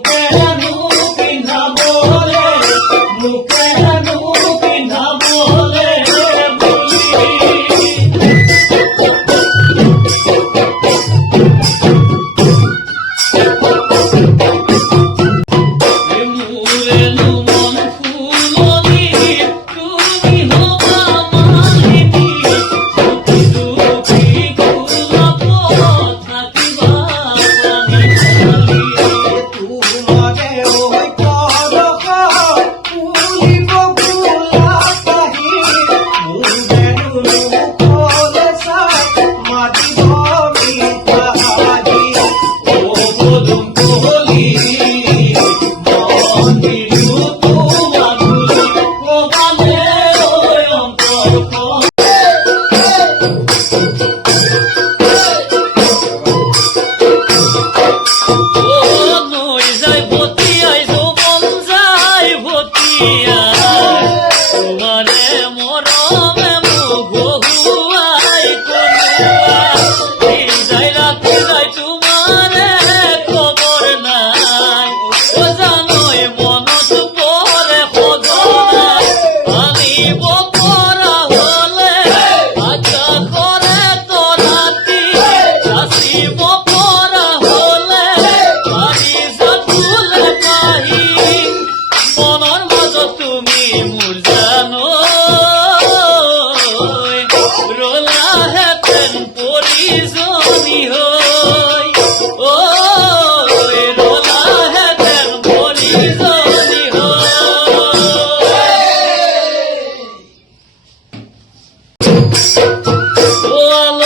cash. কোথায় তোমার খবর নাই। মন পরে খোঁজায় আমি বপরা হলে আচ্ছা করে তো রাতি। কাহি মনের মাঝ তুমি মোর জানো রোলা হেতেন ও